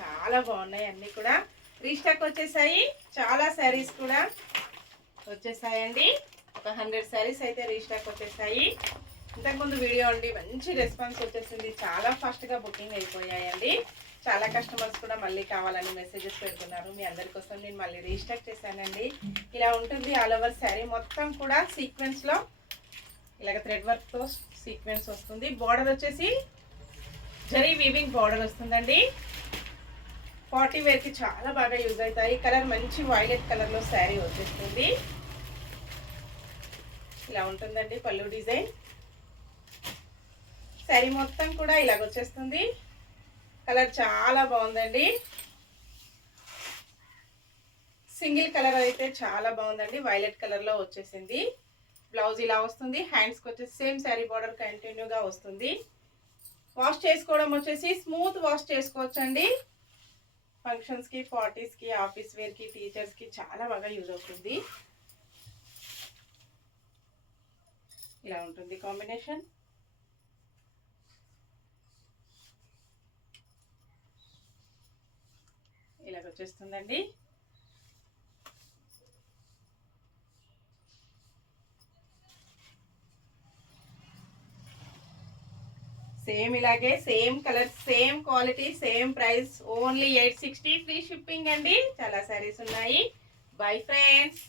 చాలా బాగున్నాయి. అన్నీ కూడా రీస్టాక్ వచ్చేసాయి. చాలా శారీస్ కూడా వచ్చేసాయండి. ఒక 100 శారీస్ అయితే రీస్టాక్ వచ్చేసాయి. ఇంతకుముందు వీడియో అండి మంచి రెస్పాన్స్ వచ్చేసింది. చాలా ఫాస్ట్గా బుకింగ్ అయిపోయాయండి. చాలా కస్టమర్స్ కూడా మళ్ళీ కావాలని మెసేజెస్ పెడుతున్నారు. మీ అందరి కోసం నేను మళ్ళీ రీస్టాక్ చేశానండి. ఇలా ఉంటుంది ఆల్ ఓవర్ శారీ మొత్తం కూడా సీక్వెన్స్లో ఇలాగ థ్రెడ్ వర్క్తో సీక్వెన్స్ వస్తుంది. బార్డర్ వచ్చేసి జరీ వీవింగ్ బార్డర్ వస్తుందండి. పార్టీ వేర్కి చాలా బాగా యూజ్ అవుతాయి. కలర్ మంచి వైలెట్ కలర్లో శారీ వచ్చేస్తుంది. ఇలా ఉంటుందండి పళ్ళు డిజైన్. శారీ మొత్తం కూడా ఇలాగ వచ్చేస్తుంది. కలర్ చాలా బాగుందండి. సింగిల్ కలర్ అయితే చాలా బాగుందండి. వైలెట్ కలర్లో వచ్చేసింది. బ్లౌజ్ ఇలా వస్తుంది. హ్యాండ్స్కి వచ్చేసి సేమ్ శారీ బార్డర్ కంటిన్యూగా వస్తుంది. వాష్ చేసుకోవడం వచ్చేసి స్మూత్ వాష్ చేసుకోవచ్చండి. ఫంక్షన్స్కి, పార్టీస్కి, ఆఫీస్ వేర్కి, టీచర్స్కి చాలా బాగా యూజ్ అవుతుంది. ఇలా ఉంటుంది కాంబినేషన్. ఇలాగ వచ్చేస్తుందండి. సేమ్ ఇలాగే same colour, same quality, same price, only 860 free shipping అండి. చాలా శారీస్ ఉన్నాయి. Bye friends.